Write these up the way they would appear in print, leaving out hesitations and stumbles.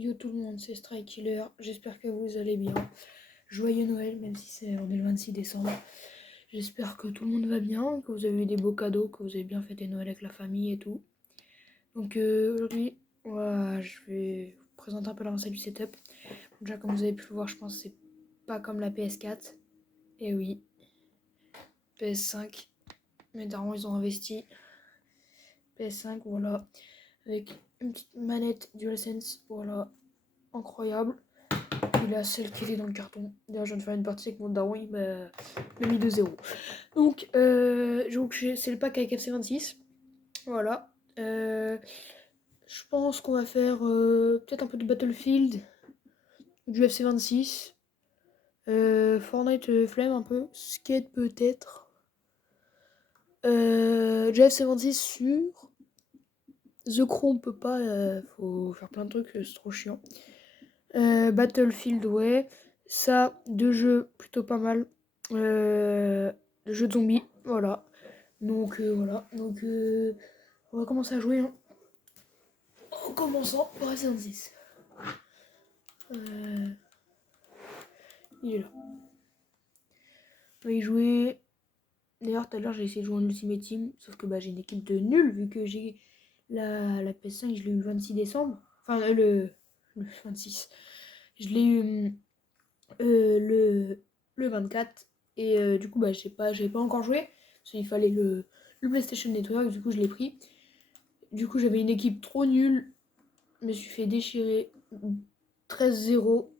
Yo tout le monde, c'est Strike Killer, j'espère que vous allez bien. Joyeux Noël, même si on est le 26 décembre. J'espère que tout le monde va bien, que vous avez eu des beaux cadeaux, que vous avez bien fêté Noël avec la famille et tout. Donc aujourd'hui, voilà, je vais vous présenter un peu l'avancée du setup. Déjà comme vous avez pu le voir, je pense que c'est pas comme la PS4. Et oui, PS5, mes darons ils ont investi. PS5, voilà, avec une petite manette DualSense, voilà, incroyable. Il a celle qui était dans le carton. D'ailleurs, je viens de faire une partie avec mon daron, il m'a mis 2-0. Donc, c'est le pack avec FC26. Voilà. Je pense qu'on va faire peut-être un peu de Battlefield, du FC26, Fortnite Flame un peu, Skate peut-être, du FC26 sur The Crow, on peut pas, faut faire plein de trucs, c'est trop chiant. Battlefield, ouais. Ça, deux jeux plutôt pas mal. De jeux de zombies, voilà. Donc, voilà. Donc, on va commencer à jouer. Hein. En commençant par Resident 6. Il est là. On va y jouer. D'ailleurs, tout à l'heure, j'ai essayé de jouer en Ultimate Team. Sauf que j'ai une équipe de nuls, vu que j'ai la PS5, je l'ai eu le 26 décembre. Enfin, le 26. Je l'ai eu le 24. Et du coup, j'avais pas encore joué. Parce qu'il fallait le PlayStation Network. Du coup, je l'ai pris. Du coup, j'avais une équipe trop nulle. Je me suis fait déchirer 13-0.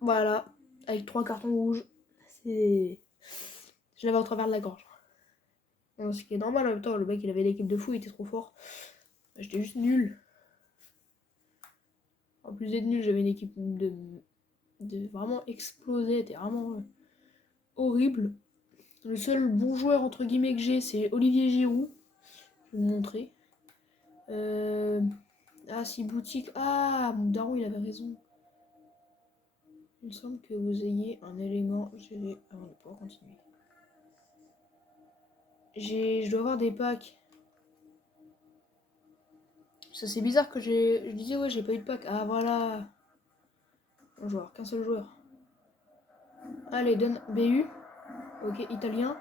Voilà. Avec 3 cartons rouges. Je l'avais au travers de la gorge. Ce qui est normal en même temps. Le mec, il avait l'équipe de fou. Il était trop fort. J'étais juste nul. En plus d'être nul, j'avais une équipe de vraiment explosée. C'était vraiment horrible. Le seul bon joueur entre guillemets que j'ai, c'est Olivier Giroud. Je vais vous montrer. Ah, si boutique. Ah, mon daron, il avait raison. Il me semble que vous ayez un élément géré avant de pouvoir continuer. Je dois avoir des packs. Ça, c'est bizarre que je disais, ouais, j'ai pas eu de pack. Ah, voilà. Un joueur, qu'un seul joueur. Allez, donne BU. Ok, italien.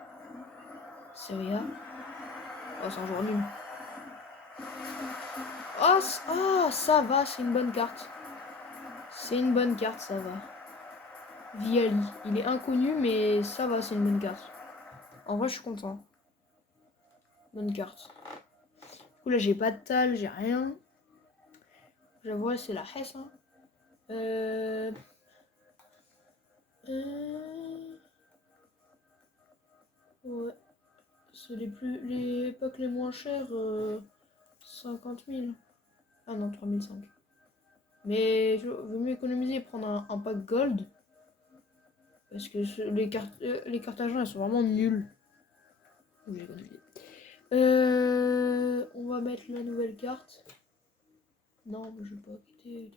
Serie A. Oh, c'est un joueur nul. Oh, ça va, c'est une bonne carte. C'est une bonne carte, ça va. Viali. Il est inconnu, mais ça va, c'est une bonne carte. En vrai, je suis content. Bonne carte. Du coup, là, j'ai pas de tal, j'ai rien. J'avoue, c'est la Hesse. Hein. Ouais. C'est les packs les moins chers. 50 000. Ah non, 3005. Mais je veux mieux économiser et prendre un pack gold. Parce que les cartes argent, elles sont vraiment nulles. J'ai économisé. On va mettre la nouvelle carte. Non, je vais pas quitter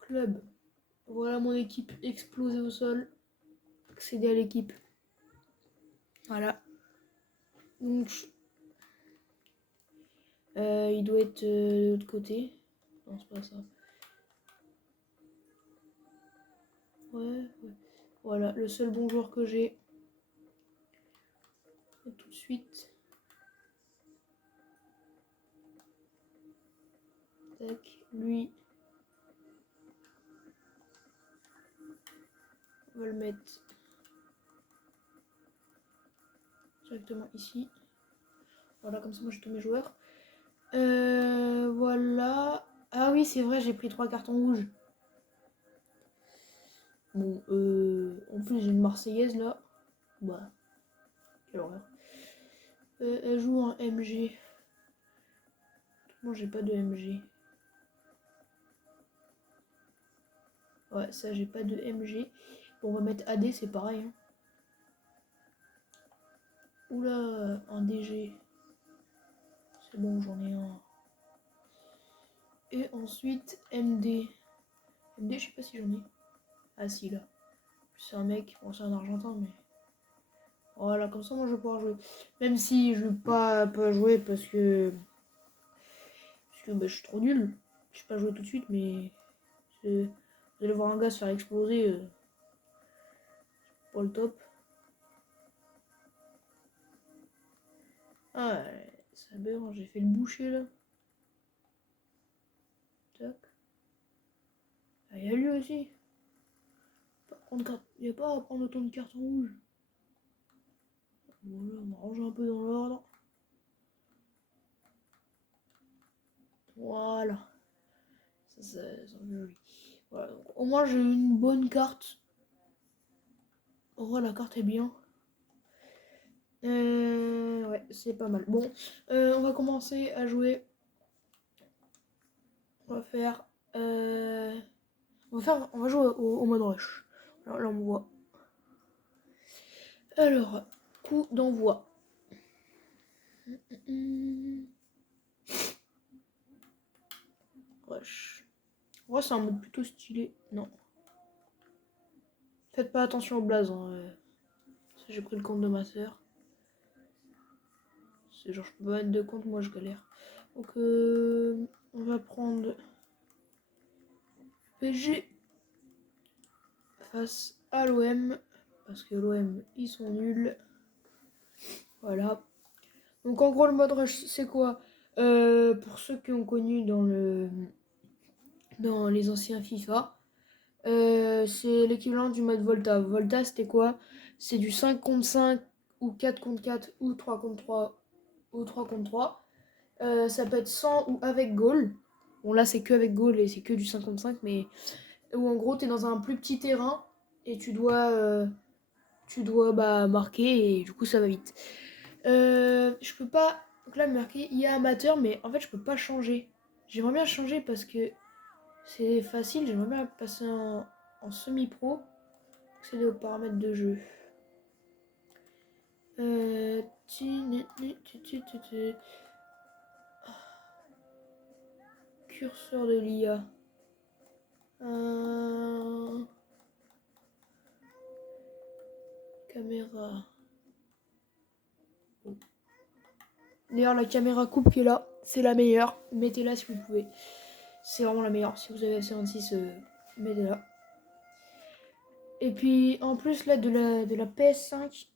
club. Voilà mon équipe explosée au sol. Accéder à l'équipe. Voilà. Donc, il doit être de l'autre côté. Non, c'est pas ça. Ouais. Voilà, le seul bon joueur que j'ai. Et tout de suite. Tac, lui. On va le mettre directement ici. Voilà, comme ça, moi j'ai tous mes joueurs. Voilà. Ah oui, c'est vrai, j'ai pris 3 cartons rouges. Bon, en plus j'ai une Marseillaise là. Bah, quelle horreur. Elle joue en MG. Moi j'ai pas de MG. Ouais, ça j'ai pas de MG. Bon, on va mettre AD, c'est pareil. Hein. Oula, un DG. C'est bon, j'en ai un. Et ensuite MD. MD, je sais pas si j'en ai. Ah si, là. C'est un mec, bon c'est un argentin, mais... Voilà, comme ça moi je vais pouvoir jouer. Même si je vais pas jouer parce que je suis trop nul. Je vais pas jouer tout de suite, mais vous allez voir un gars se faire exploser. Pas le top. Ah, ça beurre, j'ai fait le boucher là. Tac. Ah, il y a lui aussi. Il n'y a pas à prendre autant de cartons rouges. Voilà, on va ranger un peu dans l'ordre. Voilà. Ça c'est joli. Voilà, donc, au moins j'ai une bonne carte. En vrai, la carte est bien. Ouais, c'est pas mal. Bon, on va commencer à jouer. On va faire... on va jouer au mode rush. Alors là, on voit. Alors, coup d'envoi. Rush. En vrai, c'est un mode plutôt stylé. Non. Faites pas attention au blaze. Hein. J'ai pris le compte de ma soeur. C'est genre, je peux pas mettre de compte, moi je galère. Donc, on va prendre PG face à l'OM. Parce que l'OM, ils sont nuls. Voilà. Donc, en gros, le mode rush, c'est quoi? Pour ceux qui ont connu dans les anciens FIFA, c'est l'équivalent du mode Volta. Volta, c'était quoi? C'est du 5 contre 5 ou 4 contre 4 ou 3 contre 3 ou 3 contre 3. Ça peut être sans ou avec goal. Bon, là, c'est que avec goal et c'est que du 5 contre 5, mais où en gros, tu es dans un plus petit terrain et tu dois marquer et du coup, ça va vite. Je peux pas. Donc là, marquer IA amateur, mais en fait, je peux pas changer. J'aimerais bien changer parce que c'est facile. J'aimerais bien passer en semi-pro. Accéder aux paramètres de jeu. Curseur de l'IA. Caméra. D'ailleurs, la caméra coupe qui est là, c'est la meilleure. Mettez-la si vous pouvez. C'est vraiment la meilleure. Si vous avez F56, mettez-la. Et puis, en plus, là, de la PS5,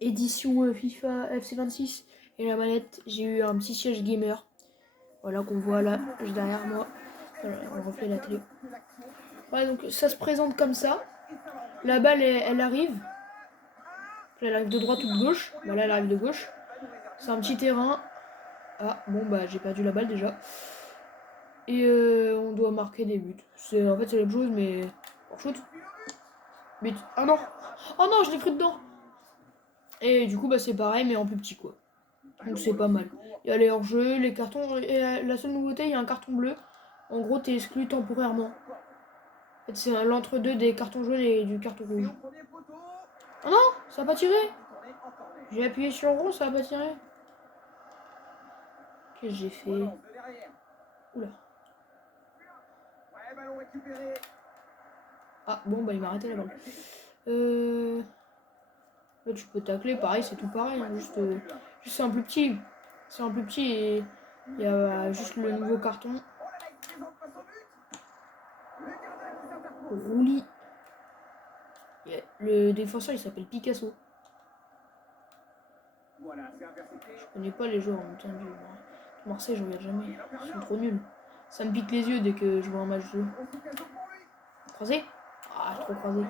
édition FIFA FC26 et la manette, j'ai eu un petit siège gamer. Voilà, qu'on voit là, juste derrière moi. Voilà, on reflet la télé. Voilà, donc ça se présente comme ça. La balle, elle arrive. Elle arrive de droite ou de gauche. Voilà, elle arrive de gauche. C'est un petit terrain. Ah, bon, bah, j'ai perdu la balle déjà. Et on doit marquer des buts. En fait, c'est la même chose, mais... On shoot. But. Ah non. Oh non, je l'ai cru dedans. Et du coup, bah, c'est pareil, mais en plus petit, quoi. Donc c'est pas mal. Il y a les hors-jeux, les cartons. Et la seule nouveauté, il y a un carton bleu. En gros, t'es exclu temporairement. En fait, c'est l'entre-deux des cartons jaunes et du carton rouge. Oh non, ça a pas tiré. J'ai appuyé sur rond, ça a pas tiré. Qu'est-ce que j'ai fait? Oula. Ah bon, bah il m'a arrêté la balle. Là tu peux tacler, pareil, c'est tout pareil. Hein, juste c'est un plus petit. C'est un plus petit et il y a juste le nouveau carton. Roulis. Le défenseur il s'appelle Picasso. Je connais pas les joueurs en même temps du Marseille, je regarde jamais. Ils sont trop nuls. Ça me pique les yeux dès que je vois un match de jeu. Croisé? Ah, trop croisé.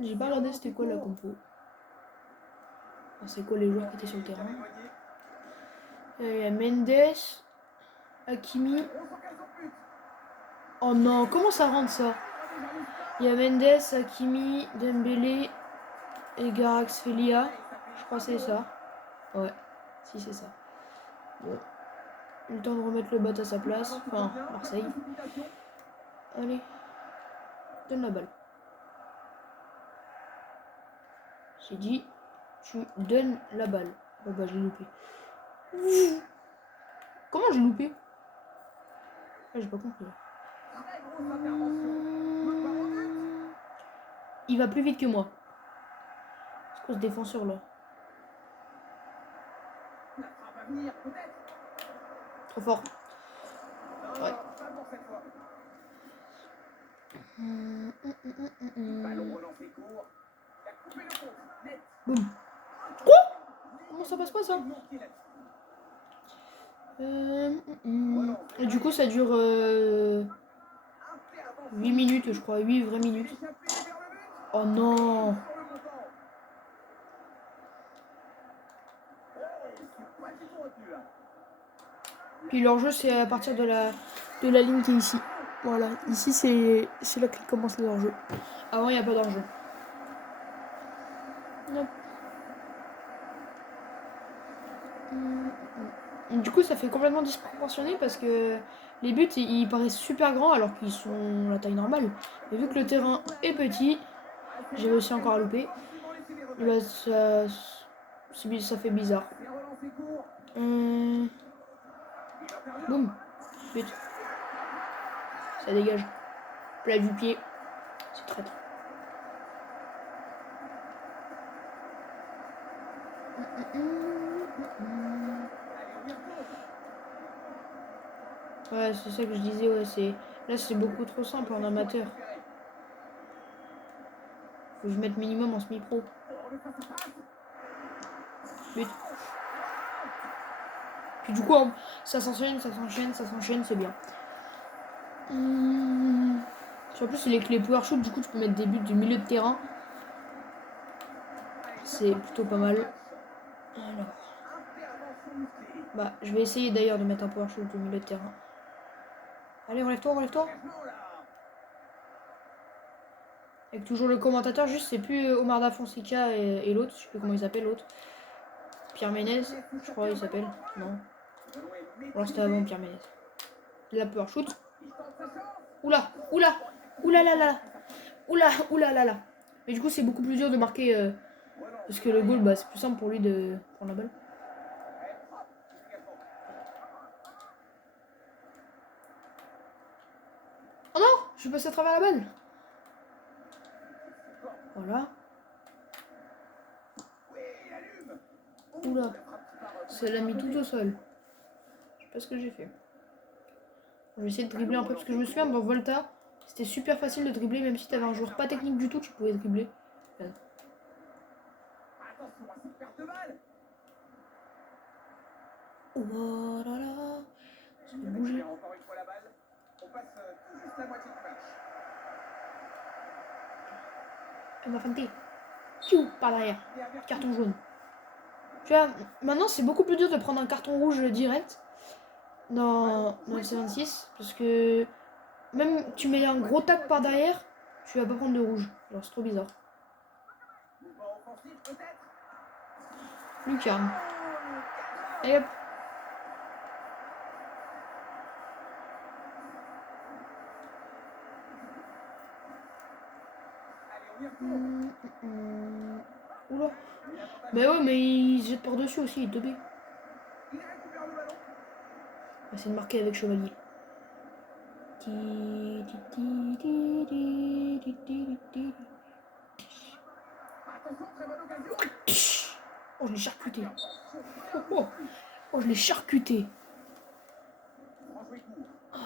J'ai pas regardé c'était quoi la compo. Enfin, c'est quoi les joueurs qui étaient sur le terrain. Il y a Mendes, Hakimi. Oh non, comment ça rentre ça? Il y a Mendes, Hakimi, Dembélé et Garaxfelia. Je crois que c'est ça. Ouais, si c'est ça. Bon. Le temps de remettre le bat à sa place. Enfin, Marseille. Allez. Donne la balle. J'ai dit, tu donnes la balle. Oh bah, je l'ai loupé. Comment j'ai loupé? Ah, j'ai pas compris. Il va plus vite que moi. C'est quoi ce défenseur là? Trop fort. Ouais. Boum. Quoi? Comment ça passe pas ça? Et du coup ça dure 8 minutes je crois, 8 vraies minutes. Oh non. Puis leur jeu c'est à partir de la ligne qui est ici. Voilà, ici c'est là qu'ils commencent leur jeu. Avant il n'y a pas d'enjeu. Du coup ça fait complètement disproportionné parce que les buts ils paraissent super grands alors qu'ils sont la taille normale. Mais vu que le terrain est petit, j'ai réussi encore à louper. Bah, ça fait bizarre. Boum. But. Ça dégage. Plat du pied. C'est traître. Ouais, c'est ça que je disais. Ouais, là, c'est beaucoup trop simple en amateur. Faut que je mette minimum en semi-pro. But. Puis du coup, ça s'enchaîne, c'est bien. En plus, avec les power shoot, du coup, tu peux mettre des buts du milieu de terrain. C'est plutôt pas mal. Alors. Bah, je vais essayer d'ailleurs de mettre un power shoot du milieu de terrain. Allez, relève-toi, relève-toi. Avec toujours le commentateur, juste c'est plus Omar Da Fonseca et l'autre, je sais plus comment il s'appelle l'autre. Pierre Ménez, je crois il s'appelle. Non. Alors c'était avant Pierre Ménez. La power shoot. Oula, oula, oula là là. Oula, oula là là. Mais du coup c'est beaucoup plus dur de marquer parce que le goal bah, c'est plus simple pour lui de prendre la balle. Oh non, je suis passé à travers la balle. Voilà. Oula. Ça l'a mis tout au sol. Je sais pas ce que j'ai fait. Je vais essayer de dribbler un peu parce que je me souviens dans Volta, c'était super facile de dribbler même si t'avais un joueur pas technique du tout, tu pouvais dribbler. Oh là là. Ça fait bouger. Elle m'a feinté. Piou, par derrière. Carton jaune. Tu vois, maintenant c'est beaucoup plus dur de prendre un carton rouge direct dans FC26 parce que même tu mets un gros tac par derrière, tu vas pas prendre de rouge. Alors c'est trop bizarre. Lucarne. Et hop. Oula. Mais ouais, mais il se jette par-dessus aussi, il est teubé. On va essayer de marquer avec Chevalier. Oh, je l'ai charcuté. Oh, je l'ai charcuté. Oh,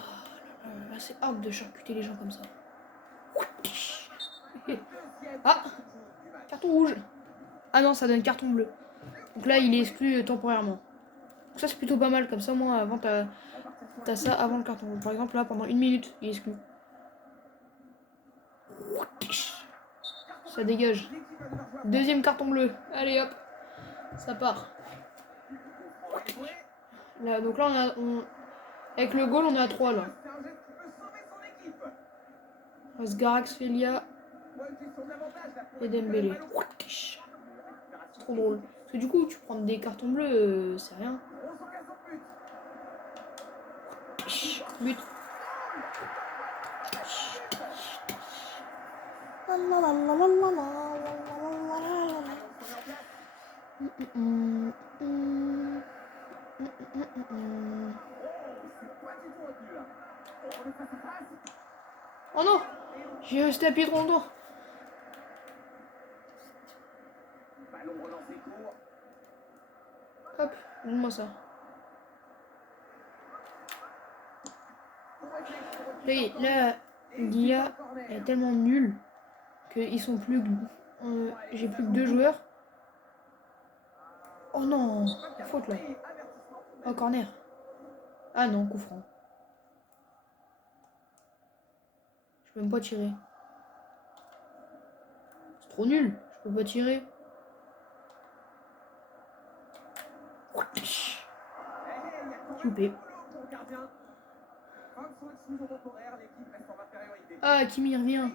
là, c'est hard de charcuter les gens comme ça. Ah, carton rouge. Ah non, ça donne carton bleu. Donc là, il est exclu temporairement. Donc ça, c'est plutôt pas mal. Comme ça, moi, avant, t'as ça avant le carton rouge. Par exemple, là, pendant 1 minute, il est exclu. Ça dégage. Deuxième carton bleu. Allez, hop. Ça part. Là, donc là, avec le goal, on est à 3, là. Sgarax, Felia et Dembélé. C'est trop drôle. Parce que du coup, tu prends des cartons bleus, c'est rien. But. Oh non, j'ai resté à pied trop longtemps. Hop, donne-moi ça. Là, l'IA est tellement nulle qu'ils sont plus. J'ai plus que 2 joueurs. Oh non, la faute là. Oh, corner. Ah non, coup franc. Je peux même pas tirer. C'est trop nul. Je peux pas tirer. Loupé. Ah, Kimi revient.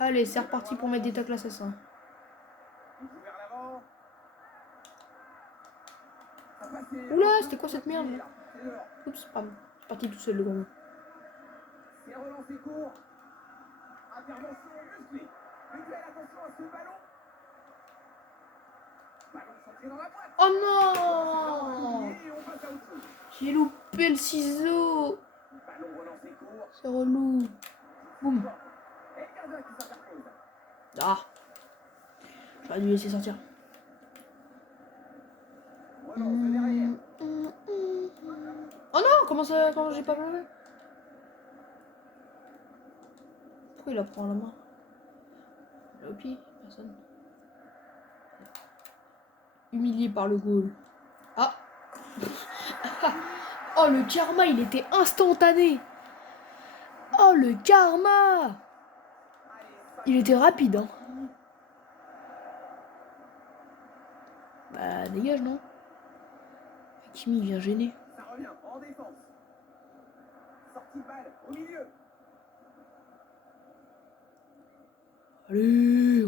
Allez, c'est reparti pour mettre des tacles assassins. Oula, c'était quoi cette merde là? Oups, pardon. Je suis parti tout seul le gros. Oh non! J'ai loupé le ciseau. C'est relou. Boum. Ah. J'aurais dû laisser sortir. Oh non, comment ça, comment j'ai pas plongé? Pourquoi il la prend à la main? Le pied, personne. Humilié par le goal. Ah. Oh, le karma, il était instantané. Oh, le karma. Il était rapide, hein. Bah, dégage, non? Kimi vient gêner. Ça revient en défense. Sortie de balle au milieu. Allez.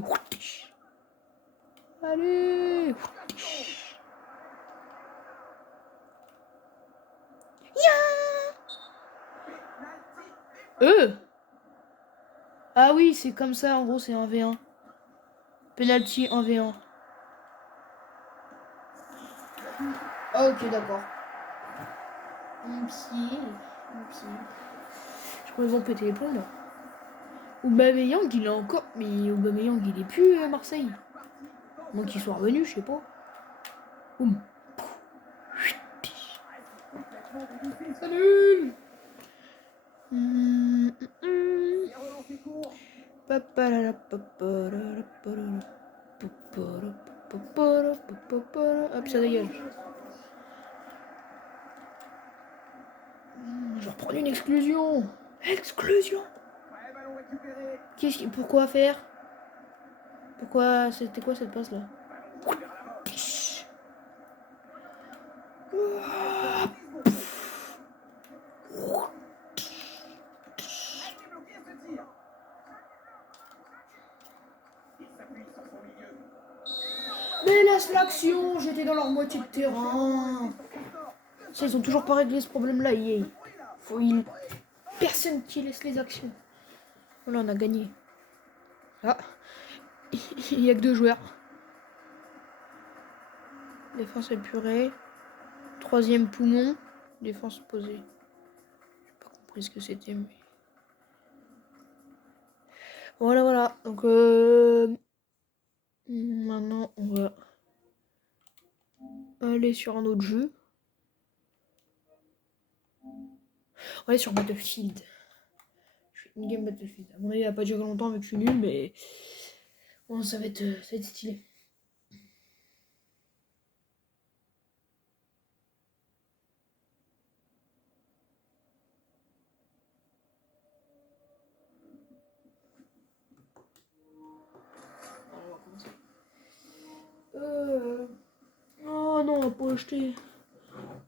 Allez. Ah oui, c'est comme ça, en gros, c'est 1v1. Penalty 1v1. Ah, ok, d'accord. Mon pied. Je crois qu'ils vont péter les plombs, là. Aubameyang, il est encore... Mais Aubameyang, il est plus à Marseille. Moi qu'il soit revenu, je sais pas. Boum. Salut. Hop, ça dégage. Je vais reprendre une exclusion. Exclusion. Pourquoi faire? Pourquoi? C'était quoi cette passe là? Mais laisse l'action, j'étais dans leur moitié de terrain. Ça, ils ont toujours pas réglé ce problème-là, EA. Personne qui laisse les actions. Voilà, on a gagné. Ah, il n'y a que 2 joueurs. Défense épurée. 3e poumon. Défense posée. J'ai pas compris ce que c'était, mais... Voilà. Donc, maintenant, on va aller sur un autre jeu. On va aller sur Battlefield. Je fais une game Battlefield. À mon avis, il va pas durer longtemps vu que je suis nul, mais... Bon, ça va être stylé. Alors, on va commencer. Oh non, on va pas acheter.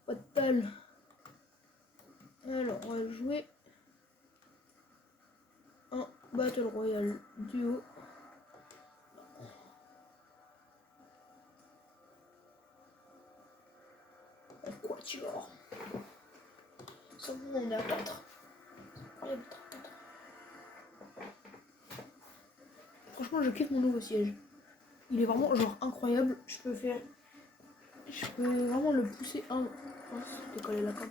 Pas de balle. Alors, on va jouer un Battle Royale duo. Quoi tu vois? Ça bon, on est à 4. Franchement, je kiffe mon nouveau siège. Il est vraiment genre incroyable. Je peux vraiment le pousser un. Oh, c'était collé la cam.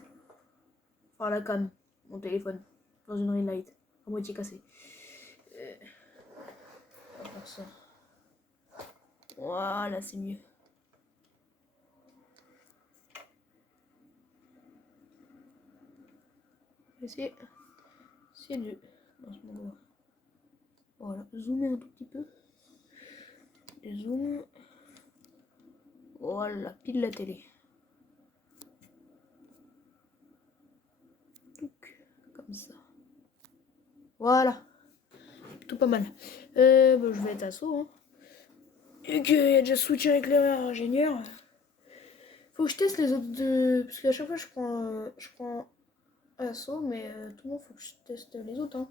Enfin, la cam. Mon téléphone. Dans une ring light. À moitié cassée. On va faire ça. Voilà, c'est mieux. C'est mieux. Voilà, zoomer un tout petit peu. Zoom. Voilà, pile la télé. Comme ça. Voilà. Tout pas mal. Bon, je vais être assaut. Hein. Et qu'il y a déjà switcher éclaireur ingénieur. Faut que je teste les autres. Parce qu'à chaque fois, je prends assaut, mais tout le monde, faut que je teste les autres. Hein.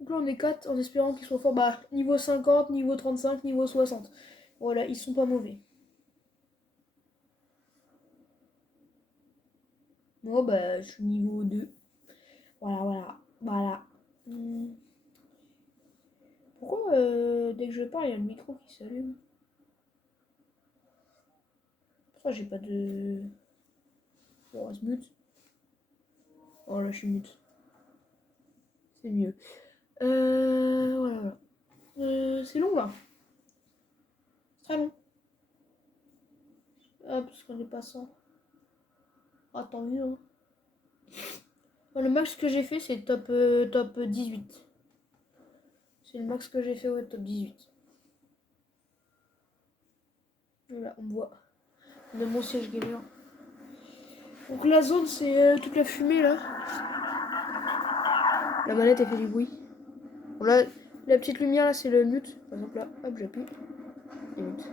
Donc là, on est 4 en espérant qu'ils soient forts. Bah, niveau 50, niveau 35, niveau 60. Voilà, ils sont pas mauvais. Moi, bah, je suis niveau 2. Voilà. Pourquoi, dès que je parle, il y a le micro qui s'allume? Pourquoi j'ai pas de... Bon, on se mute. Oh là, je suis mute. C'est mieux. Voilà. C'est long, là. C'est très long. Ah, parce qu'on est pas 100. Ah, tant mieux, hein. Bon, le max que j'ai fait, c'est top 18. C'est le max que j'ai fait, ouais, top 18. Voilà, on voit. On a mon siège gamer. Donc la zone, c'est toute la fumée, là. La manette, elle fait du bruit. Bon, là, la petite lumière, là, c'est le mute. Par exemple, là, hop, j'appuie. Et mute.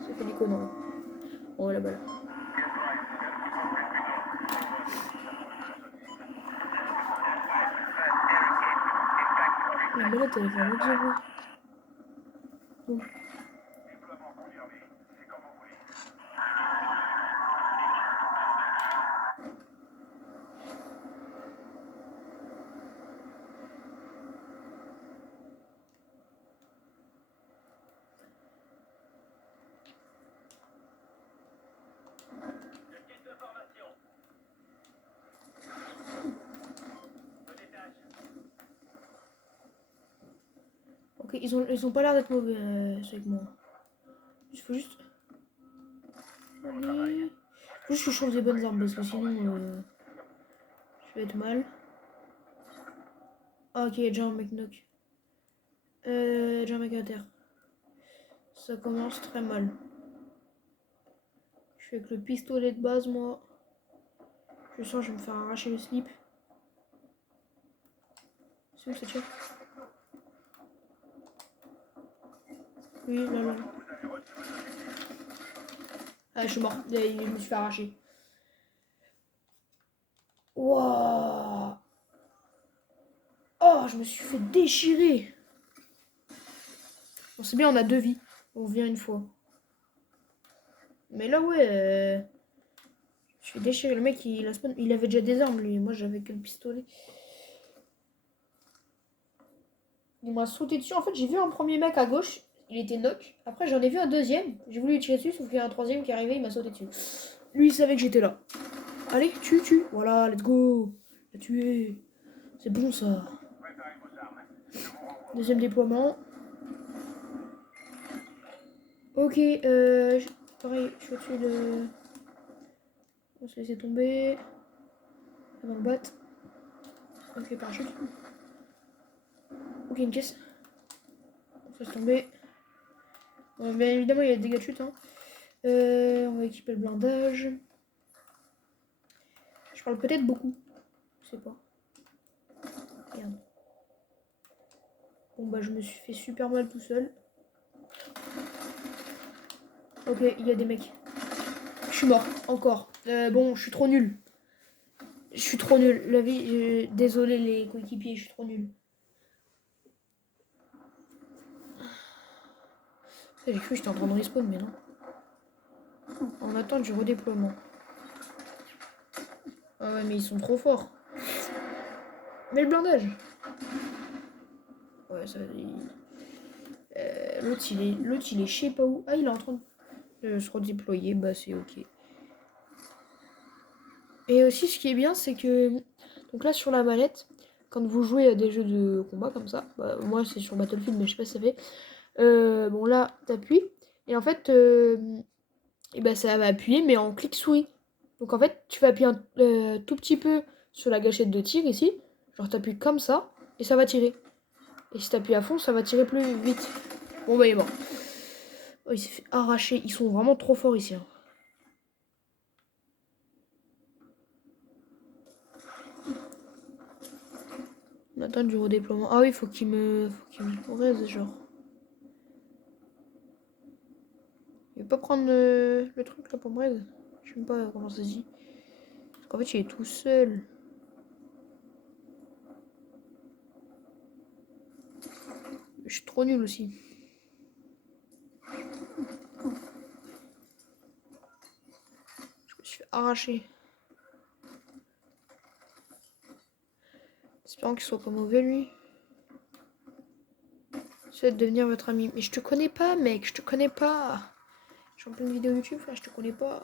Ça fait des conneries. Oh, là-bas, là. La manette, elle fait un autre bruit. Bon. Ok, ils ont pas l'air d'être mauvais, ceux avec moi. Il faut juste... Allez... Faut juste que je trouve des bonnes armes, parce que sinon... je vais être mal. Ah, ok, il y a déjà un mec knock. Déjà un mec à terre. Ça commence très mal. Je suis avec le pistolet de base, moi. Je sens que je vais me faire arracher le slip. C'est où cette chef? Oui, là. Ah, je suis mort. Je me suis fait arracher. Wouah! Oh, je me suis fait déchirer. Bon, c'est bien, on a 2 vies. On vient une fois. Mais là, ouais... je suis déchiré. Le mec, il avait déjà des armes, lui. Moi, j'avais que le pistolet. Il m'a sauté dessus. En fait, j'ai vu un premier mec à gauche. Il était knock. Après, j'en ai vu un deuxième. J'ai voulu lui tirer dessus, sauf qu'il y a un troisième qui est arrivé. Il m'a sauté dessus. Lui, il savait que j'étais là. Allez, tue. Voilà, let's go. Il a tué. C'est bon, ça. Deuxième déploiement. Ok, pareil, je suis au-dessus de... On va se laisser tomber. Avant le bat. Ok, parachute. Ok, une caisse. On se laisse tomber. Bon, bien évidemment, il y a des dégâts de chute. Hein. On va équiper le blindage. Je parle peut-être beaucoup. Je sais pas. Merde. Bon, bah, je me suis fait super mal tout seul. Ok, il y a des mecs. Je suis mort, encore. Bon, je suis trop nul. La vie, désolé les coéquipiers, je suis trop nul. J'ai cru que j'étais en train de respawn, mais non. On attend du redéploiement. Ah ouais, mais ils sont trop forts. Mais le blindage. Ouais, ça... L'autre, il est je sais pas où. Ah, il est en train de se redéployer. Bah, c'est ok. Et aussi, ce qui est bien, c'est que... Donc là, sur la manette, quand vous jouez à des jeux de combat comme ça, bah, moi, c'est sur Battlefield, mais je sais pas si ça fait... Bon là, t'appuies. Et en fait, et ben, ça va appuyer, mais en clic souris. Donc en fait, tu vas appuyer un tout petit peu sur la gâchette de tir ici. Genre t'appuies comme ça, et ça va tirer. Et si t'appuies à fond, ça va tirer plus vite. Bon bah il est mort. Oh, il s'est fait arracher. Ils sont vraiment trop forts ici. Hein. On attend du redéploiement. Ah oui, faut qu'il me raise, genre. Il va pas prendre le truc là pour me raise. Je sais même pas comment ça se dit. Parce qu'en fait, il est tout seul. Je suis trop nul aussi. Je me suis fait arracher. Espérons qu'il soit pas mauvais lui. J'essaie de devenir votre ami. Mais je te connais pas, mec, je te connais pas. Je suis en pleine vidéo YouTube, frère, je te connais pas.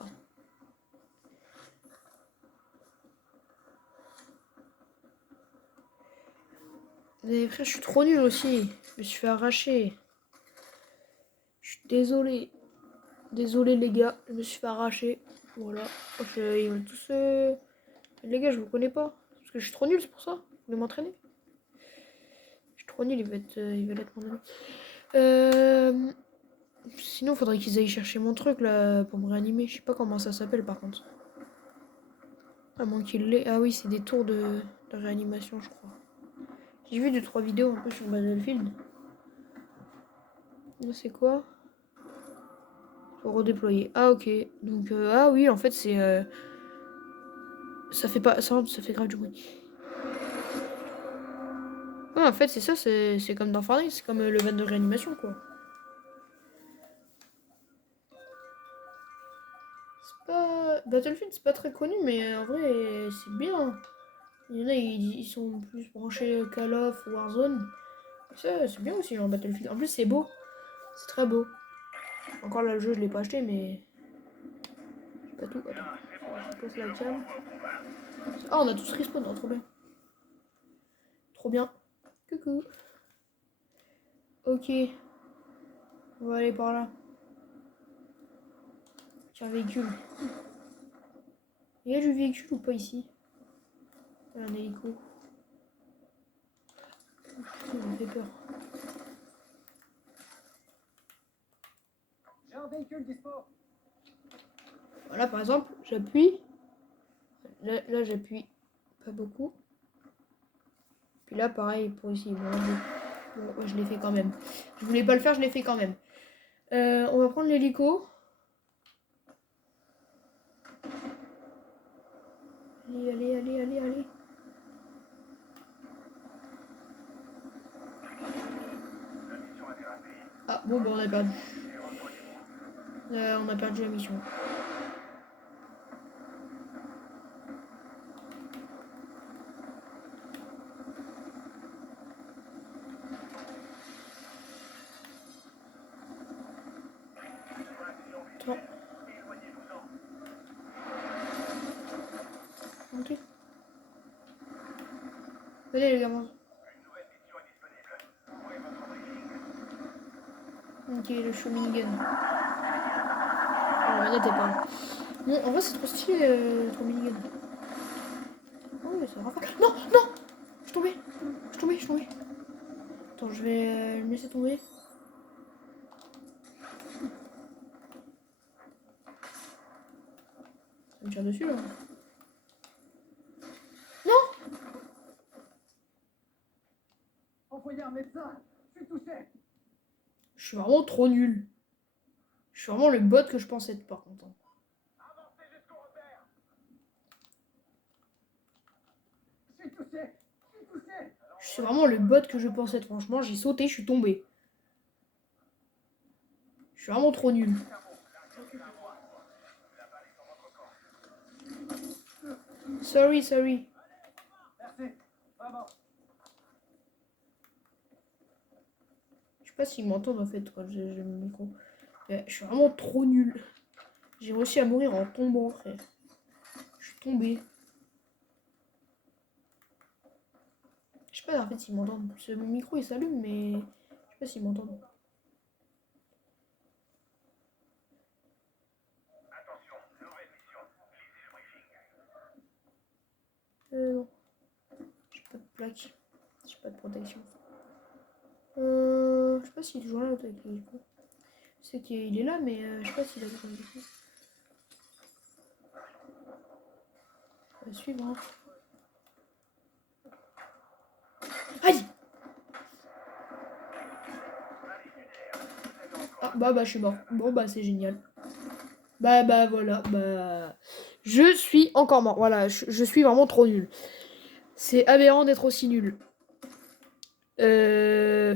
Mais frère, je suis trop nul aussi. Je me suis fait arracher. Je suis désolé. Désolé les gars, je me suis fait arracher. Voilà. Ils vont tous... Les gars, je vous connais pas. Parce que je suis trop nul, c'est pour ça. Vous voulez m'entraîner? Je suis trop nul, ils veulent être mon ami. Sinon, faudrait qu'ils aillent chercher mon truc là pour me réanimer. Je sais pas comment ça s'appelle par contre. À moins qu'il l'ait. Ah oui, c'est des tours de réanimation, je crois. J'ai vu 2-3 vidéos un peu sur Battlefield. Là, c'est quoi? Faut redéployer. Ah, ok. Donc, ah oui, en fait, c'est. Ça fait pas. Ça fait grave du bruit. Ouais, en fait, c'est ça, c'est comme dans Fortnite, c'est comme le van de réanimation, quoi. C'est pas. Battlefield, c'est pas très connu, mais en vrai, c'est bien. Il y en a, ils sont plus branchés Call of, Warzone. Ça, c'est bien aussi, en Battlefield. En plus, c'est beau. C'est très beau. Encore là, le jeu, je l'ai pas acheté, mais. Je sais pas tout. Attends. Je pose la cam. Ah, on a tous respawn, oh, trop bien. Trop bien. Coucou. Ok. On va aller par là. Tiens, véhicule. Il y a du véhicule ou pas ici? Un hélico. Ça me fait peur. J'ai un véhicule dispo. Voilà, par exemple, j'appuie. Là j'appuie pas beaucoup. Puis là, pareil pour ici. Bon, ouais, je l'ai fait quand même. Je voulais pas le faire, je l'ai fait quand même. On va prendre l'hélico. Allez. Ah, bon, on a perdu. On a perdu la mission. Attends. Ok. Venez les gamins. Ok, le show minigun. La manette est pas là. Bon, en vrai, c'est trop stylé, trop minigun. Oh, mais ça va pas. Non. Je suis tombé. Attends, je vais me laisser tomber. Ça me tire dessus, là. Non. Envoyez un médecin. Je suis touché. Je suis vraiment trop nul. Je suis vraiment le bot que je pensais être, par contre. Je suis vraiment le bot que je pensais être. Franchement, j'ai sauté, je suis tombé. Je suis vraiment trop nul. Sorry. Merci. Vraiment. Je sais pas s'ils m'entendent en fait quand j'ai le micro. Mais je suis vraiment trop nul. J'ai réussi à mourir en tombant, frère. Je suis tombé. Je sais pas en fait s'ils m'entendent. Ce micro il s'allume, mais je sais pas s'ils m'entendent. Non. J'ai pas de plaque. J'ai pas de protection. Je sais pas s'il est toujours là, l'autre avec les échos. Je sais qu'il est là, mais je sais pas s'il a besoin de échos. On va suivre, hein. Aïe! Ah, bah, je suis mort. Bon, bah, c'est génial. Bah, voilà. Bah, je suis encore mort. Voilà, je suis vraiment trop nul. C'est aberrant d'être aussi nul.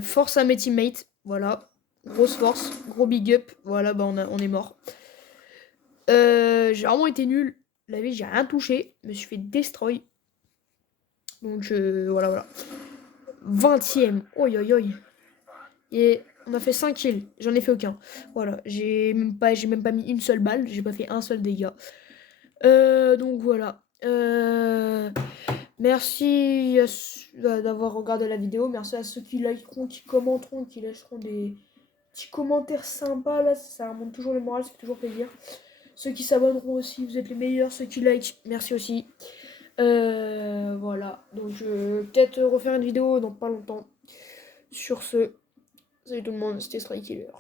Force à mes teammates. Voilà. Grosse force. Gros big up. Voilà, bah, on est mort. J'ai vraiment été nul. La vie, j'ai rien touché. Je me suis fait destroy. Donc, voilà. 20ème. Oi, oi, oi. Et on a fait 5 kills. J'en ai fait aucun. Voilà. J'ai même pas mis une seule balle. J'ai pas fait un seul dégât. Donc voilà. Merci d'avoir regardé la vidéo. Merci à ceux qui likeront, qui commenteront, qui laisseront des petits commentaires sympas. Là, ça remonte toujours le moral, ça fait toujours plaisir. Ceux qui s'abonneront aussi, vous êtes les meilleurs. Ceux qui like, merci aussi. Voilà. Donc, peut-être refaire une vidéo dans pas longtemps. Sur ce, salut tout le monde, c'était Strike Killer.